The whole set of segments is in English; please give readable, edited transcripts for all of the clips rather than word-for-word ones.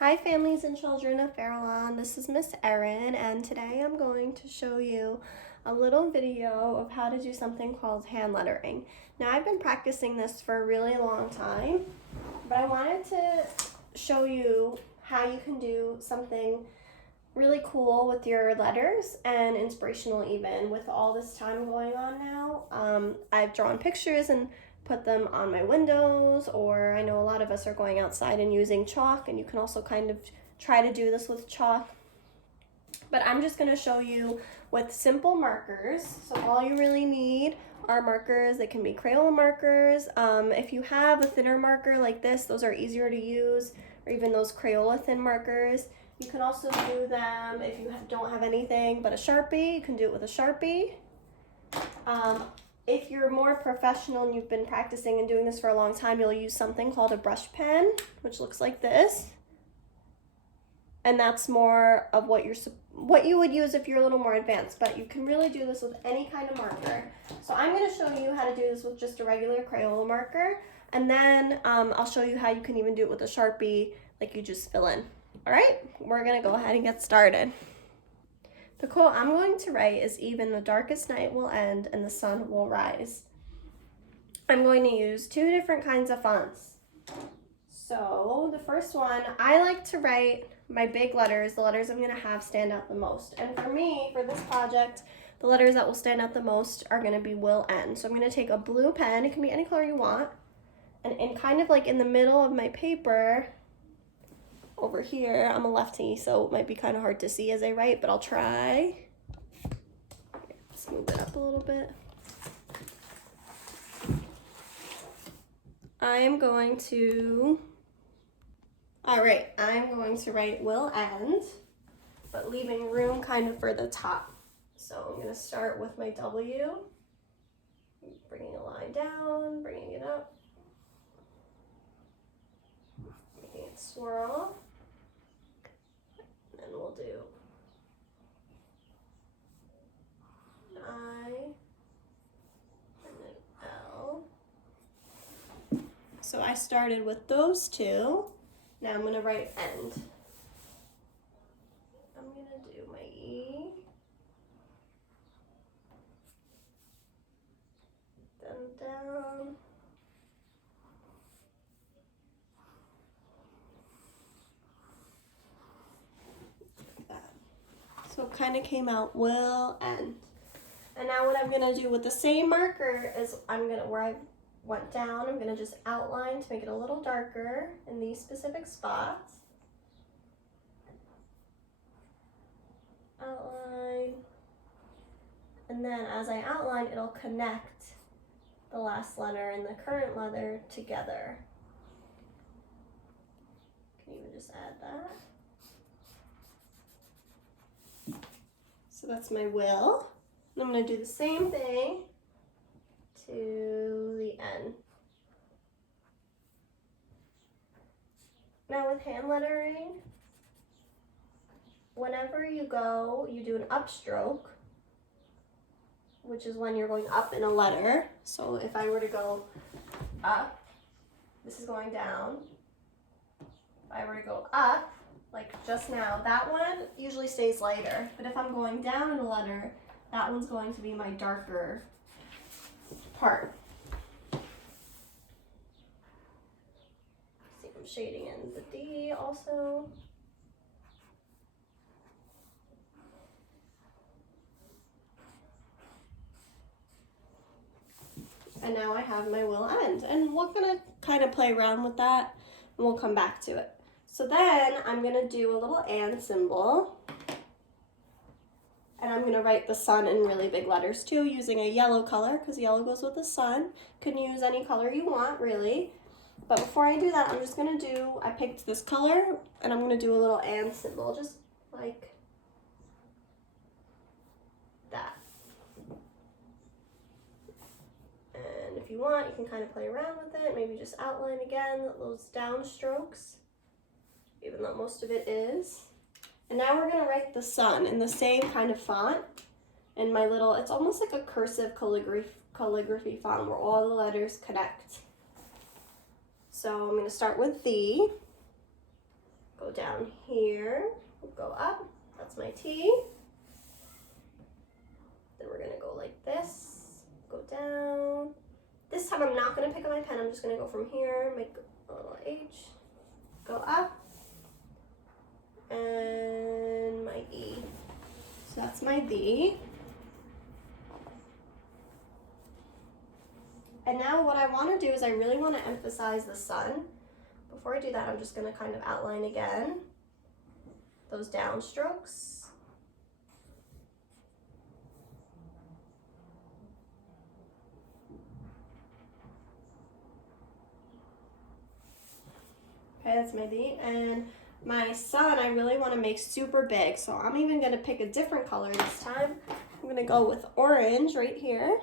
Hi families and children of Farallon, this is Miss Erin, and today I'm going to show you a little video of how to do something called hand lettering. Now I've been practicing this for a really long time, but I wanted to show you how you can do something really cool with your letters and inspirational even with all this time going on now. I've drawn pictures and put them on my windows, or I know a lot of us are going outside and using chalk, and you can also kind of try to do this with chalk. But I'm just going to show you with simple markers. So all you really need are markers. They can be Crayola markers. If you have a thinner marker like this, those are easier to use, or even those Crayola thin markers. You can also do them if you don't have anything but a Sharpie. You can do it with a Sharpie. If you're more professional and you've been practicing and doing this for a long time, you'll use something called a brush pen, which looks like this. And that's more of what you would use if you're a little more advanced, but you can really do this with any kind of marker. So I'm going to show you how to do this with just a regular Crayola marker, and then I'll show you how you can even do it with a Sharpie, like you just fill in. All right, we're going to go ahead and get started. The quote I'm going to write is, "Even the darkest night will end and the sun will rise." I'm going to use two different kinds of fonts. So the first one, I like to write my big letters, the letters I'm going to have stand out the most. And for me, for this project, the letters that will stand out the most are going to be will end. So I'm going to take a blue pen, it can be any color you want, and kind of like in the middle of my paper, over here, I'm a lefty, so it might be kind of hard to see as I write, but I'll try. Let's move it up a little bit. I'm going to write will end, but leaving room kind of for the top. So I'm going to start with my W, bringing a line down, bringing it up, making it swirl. And we'll do an I and an L. So I started with those two. Now I'm going to write end. I'm going to do my E, then down, like that. So it kind of came out will end. And now what I'm going to do with the same marker is where I went down, I'm going to just outline to make it a little darker in these specific spots. Outline. And then as I outline, it'll connect the last letter and the current letter together. Can even just add that. So that's my will. And I'm going to do the same thing to the N. Now with hand lettering, whenever you do an upstroke, which is when you're going up in a letter. So if I were to go up, this is going down. If I were to go up, like just now, that one usually stays lighter. But if I'm going down in a letter, that one's going to be my darker part. See, I'm shading in the D also. And now I have my will end. And we're gonna kind of play around with that, and we'll come back to it. So then I'm gonna do a little and symbol. And I'm gonna write the sun in really big letters too, using a yellow color, because yellow goes with the sun. You can use any color you want, really. But before I do that, I'm just gonna I picked this color, and I'm gonna do a little and symbol, just like that. And if you want, you can kind of play around with it, maybe just outline again those down strokes, even though most of it is. And now we're going to write the sun in the same kind of font. And it's almost like a cursive calligraphy font where all the letters connect. So I'm going to start with the, go go down here, we'll go up, that's my T. Then we're gonna go like this, go down. This time I'm not gonna pick up my pen, I'm just gonna go from here, make a little H, go up, and my E. So that's my V. And now what I wanna do is I really wanna emphasize the sun. Before I do that, I'm just gonna kind of outline again those downstrokes. Okay, that's my V. And my sun, I really want to make super big. So I'm even going to pick a different color this time. I'm going to go with orange right here.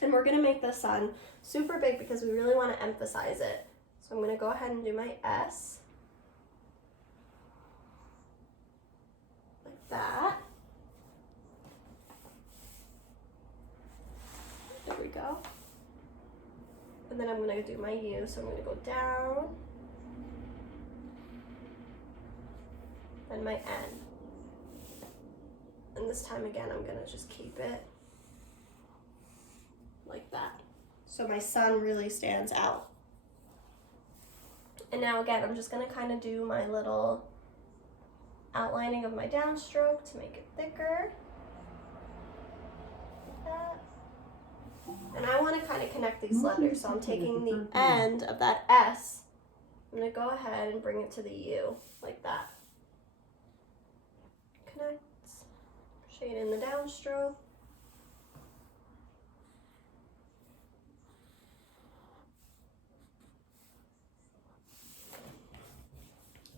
And we're going to make the sun super big because we really want to emphasize it. So I'm going to go ahead and do my S. Like that. There we go. And then I'm going to do my U. So I'm going to go down. And my N. And this time again, I'm gonna just keep it like that. So my sun really stands out. And now again, I'm just gonna kind of do my little outlining of my downstroke to make it thicker. Like that. And I wanna kind of connect these letters. So I'm taking the end of that S. I'm gonna go ahead and bring it to the U, like that. Connect, shade in the downstroke.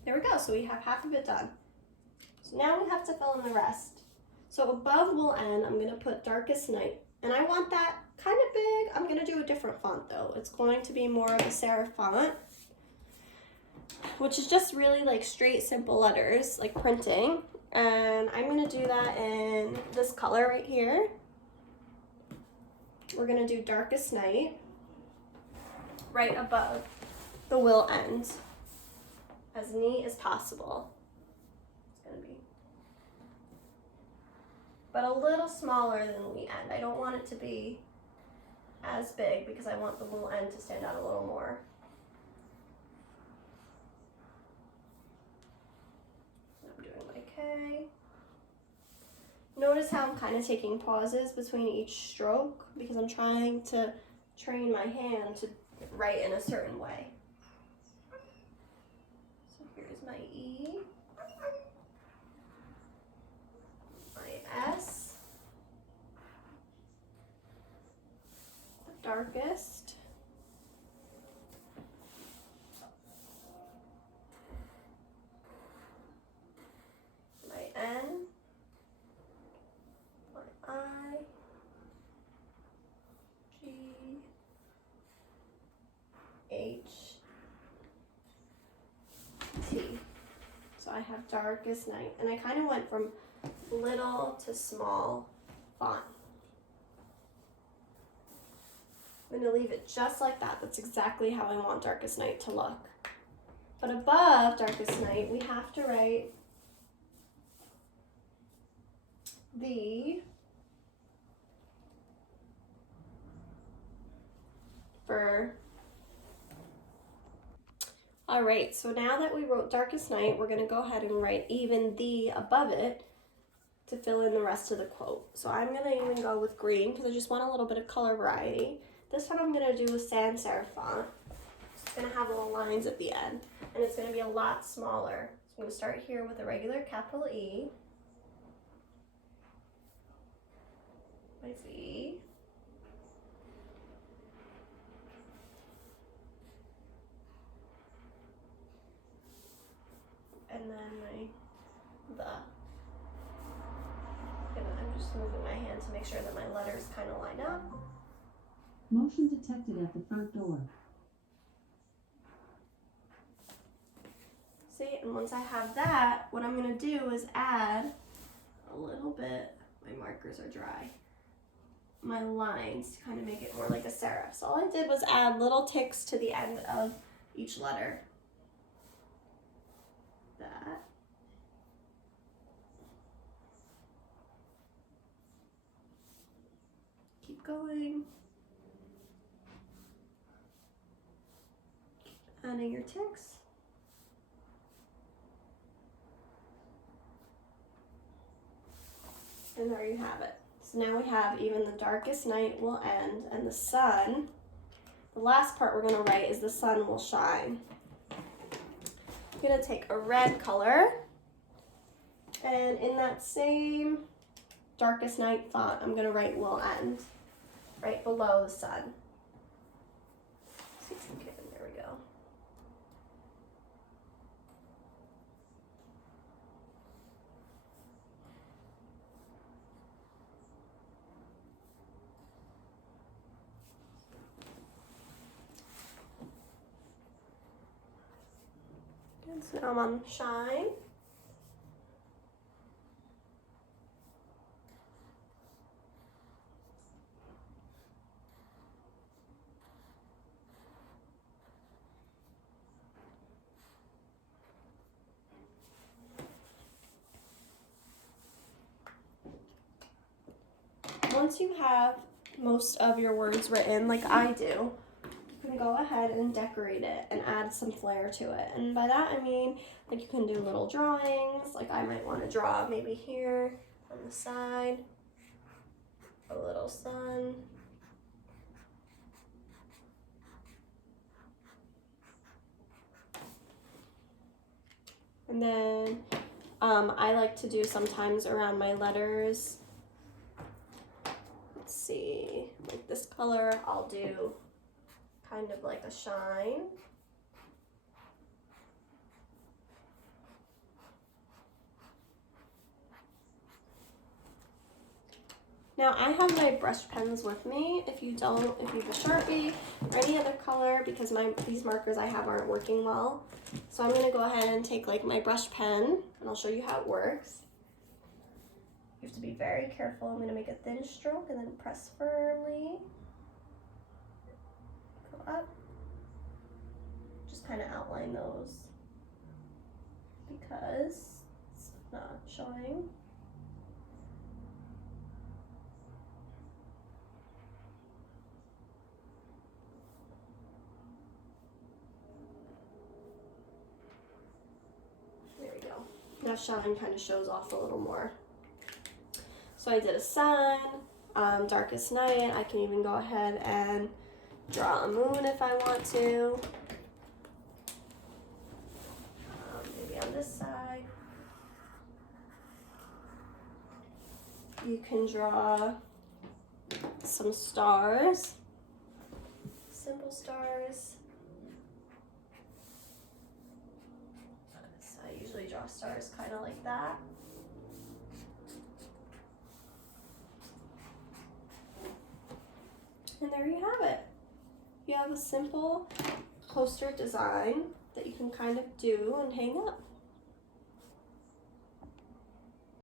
There we go, so we have half of it done. So now we have to fill in the rest. So above will end, I'm gonna put darkest night. And I want that kind of big. I'm gonna do a different font though. It's going to be more of a serif font, which is just really like straight, simple letters, like printing. And I'm gonna do that in this color right here. We're gonna do darkest night right above the will end, as neat as possible. It's gonna be, but a little smaller than the end. I don't want it to be as big because I want the will end to stand out a little more. Okay. Notice how I'm kind of taking pauses between each stroke because I'm trying to train my hand to write in a certain way. So here's my E, my S, the darkest, N, my I, G, H, T. So I have darkest night. And I kind of went from little to small font. I'm going to leave it just like that. That's exactly how I want darkest night to look. But above darkest night, we have to write V for. All right, so now that we wrote darkest night, we're gonna go ahead and write even the above it to fill in the rest of the quote. So I'm gonna even go with green because I just want a little bit of color variety. This time I'm gonna do a sans serif font. It's gonna have little lines at the end and it's gonna be a lot smaller. So I'm gonna start here with a regular capital E. My V, and then the. And I'm just moving my hand to make sure that my letters kind of line up. Motion detected at the front door. See, and once I have that, what I'm gonna do is add a little bit, my markers are dry, my lines to kind of make it more like a serif. So all I did was add little ticks to the end of each letter. Keep going. Adding your ticks. And there you have it. So now we have even the darkest night will end and the sun. The last part we're going to write is the sun will shine. I'm going to take a red color and in that same darkest night font, I'm going to write will end right below the sun. Okay, there we go. Good, so now I'm on shine. Once you have most of your words written, like I do, you can go ahead and decorate it and add some flair to it. And by that I mean, like you can do little drawings, like I might want to draw maybe here on the side, a little sun. And then I like to do sometimes around my letters. Let's see, like this color, I'll do kind of like a shine. Now I have my brush pens with me. If you don't, if you have a Sharpie or any other color, because these markers I have aren't working well. So I'm gonna go ahead and take like my brush pen and I'll show you how it works. You have to be very careful. I'm gonna make a thin stroke and then press firmly. Go up. Just kind of outline those because it's not showing. There we go. Now shine kind of shows off a little more. So I did a sun, darkest night. I can even go ahead and draw a moon if I want to. Maybe on this side. You can draw some stars, simple stars. So I usually draw stars kind of like that. And there you have it. You have a simple poster design that you can kind of do and hang up.